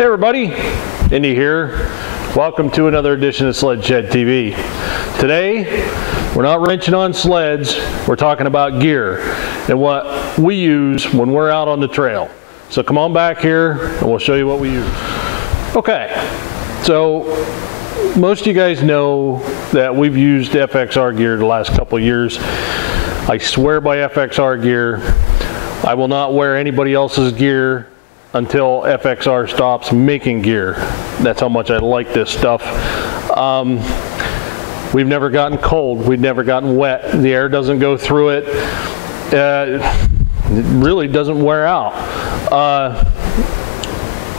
Hey everybody, Indy here. Welcome to another edition of Sled Shed TV. Today, we're not wrenching on sleds, we're talking about gear and what we use when we're out on the trail. So come on back here and we'll show you what we use. Okay, so most of you guys know that we've used FXR gear the last couple of years. I swear by FXR gear. I will not wear anybody else's gear until FXR stops making gear. That's how much I like this stuff. We've never gotten cold, we've never gotten wet, the air doesn't go through it, it really doesn't wear out.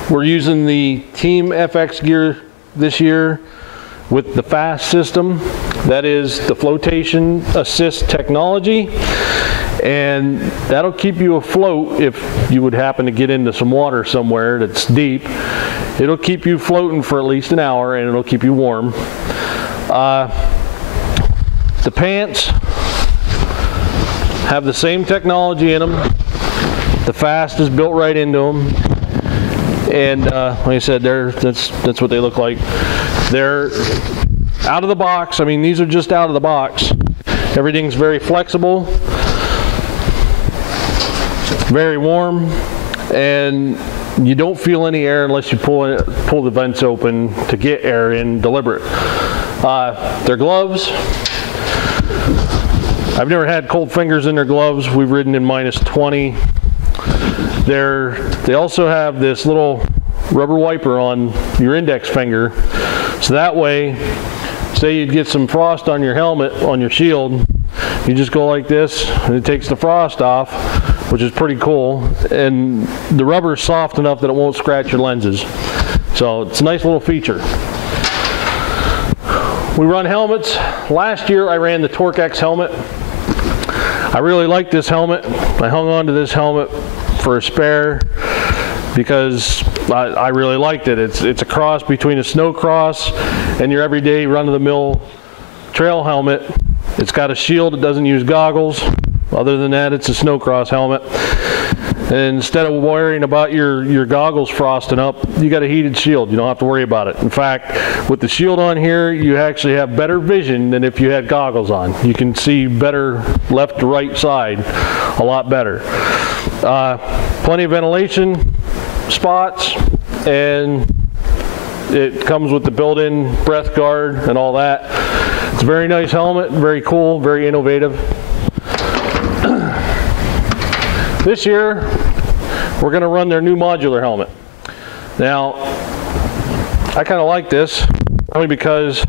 We're using the Team FX gear this year with the FAST system. That is the flotation assist technology, and that'll keep you afloat if you would happen to get into some water somewhere that's deep. It'll keep you floating for at least an hour and it'll keep you warm. The pants have the same technology in them. The FAST is built right into them, and like I said, that's what they look like. They're out of the box. I mean, these are just out of the box. Everything's very flexible, very warm, and you don't feel any air unless you pull the vents open to get air in deliberate. Their gloves, I've never had cold fingers in their gloves. We've ridden in -20. They also have this little rubber wiper on your index finger, so that way, say you'd get some frost on your helmet, on your shield, you just go like this and it takes the frost off, which is pretty cool, and the rubber is soft enough that it won't scratch your lenses. So it's a nice little feature. We run helmets. Last year I ran the Torque X helmet. I really like this helmet. I hung on to this helmet for a spare because I really liked it. It's a cross between a snow cross and your everyday run-of-the-mill trail helmet. It's got a shield, it doesn't use goggles. Other than that, it's a snow cross helmet. And instead of worrying about your goggles frosting up, you got a heated shield. You don't have to worry about it. In fact, with the shield on here, you actually have better vision than if you had goggles on. You can see better left to right side, a lot better. Plenty of ventilation spots, and it comes with the built-in breath guard and all that. It's a very nice helmet, very cool, very innovative. This year, we're going to run their new modular helmet. Now, I kind of like this, only because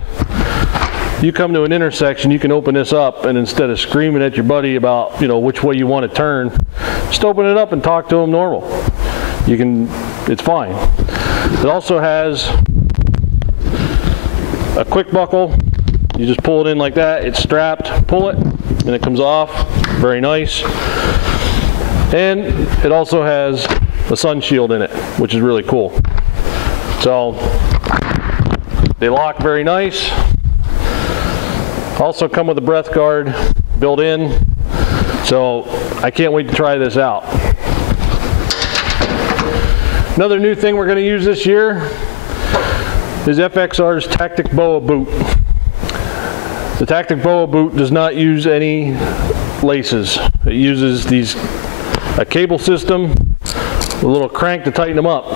you come to an intersection, you can open this up, and instead of screaming at your buddy about, which way you want to turn, just open it up and talk to him normal. It's fine. It also has a quick buckle. You just pull it in like that, it's strapped, pull it, and it comes off. Very nice. And it also has a sun shield in it, which is really cool. So they lock very nice. Also come with a breath guard built in. So I can't wait to try this out. Another new thing we're going to use this year is FXR's Tactic Boa boot. The Tactic Boa boot does not use any laces. It uses a cable system, a little crank to tighten them up.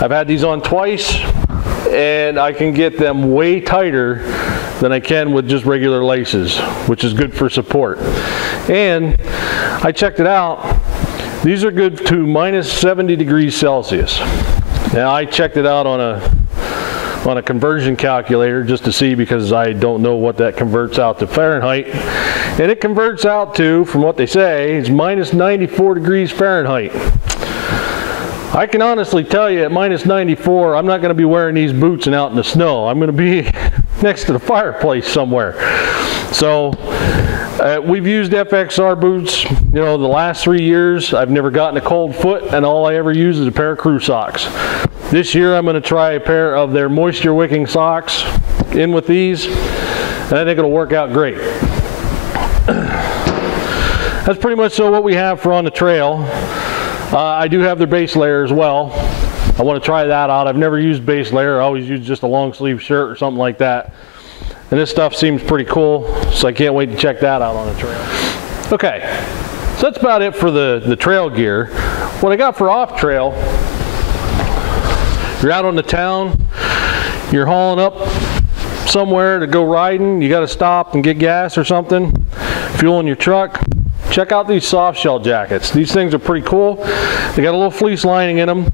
I've had these on twice, and I can get them way tighter than I can with just regular laces, which is good for support. And I checked it out. These are good to -70 degrees Celsius. Now I checked it out on a conversion calculator just to see, because I don't know what that converts out to Fahrenheit. And it converts out to, from what they say, it's -94 degrees Fahrenheit. I can honestly tell you at -94, I'm not going to be wearing these boots and out in the snow. I'm going to be next to the fireplace somewhere. So we've used FXR boots, the last 3 years. I've never gotten a cold foot, and all I ever use is a pair of crew socks. This year I'm going to try a pair of their moisture wicking socks in with these, and I think it'll work out great. That's pretty much what we have for on the trail. I do have their base layer as well. I want to try that out. I've never used base layer. I always use just a long sleeve shirt or something like that. And this stuff seems pretty cool, so I can't wait to check that out on the trail. Okay, so that's about it for the trail gear. What I got for off trail, you're out on the town, you're hauling up somewhere to go riding, you got to stop and get gas or something, fuel in your truck. Check out these soft shell jackets. These things are pretty cool. They got a little fleece lining in them.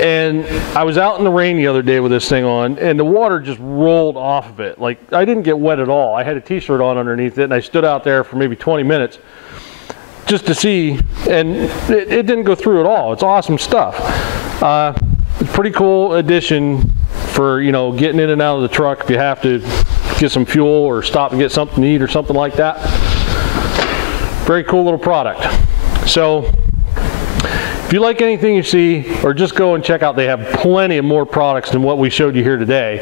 And I was out in the rain the other day with this thing on, and the water just rolled off of it. Like, I didn't get wet at all. I had a t-shirt on underneath it, and I stood out there for maybe 20 minutes just to see, and it didn't go through at all. It's awesome stuff. It's a pretty cool addition for, you know, getting in and out of the truck if you have to get some fuel or stop and get something to eat or something like that. Very cool little product. So if you like anything you see, or just go and check out, they have plenty of more products than what we showed you here today.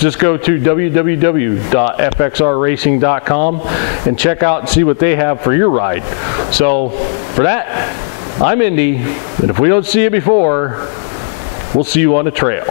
Just go to www.fxrracing.com and check out and see what they have for your ride. So for that, I'm Indy, and if we don't see you before, we'll see you on the trail.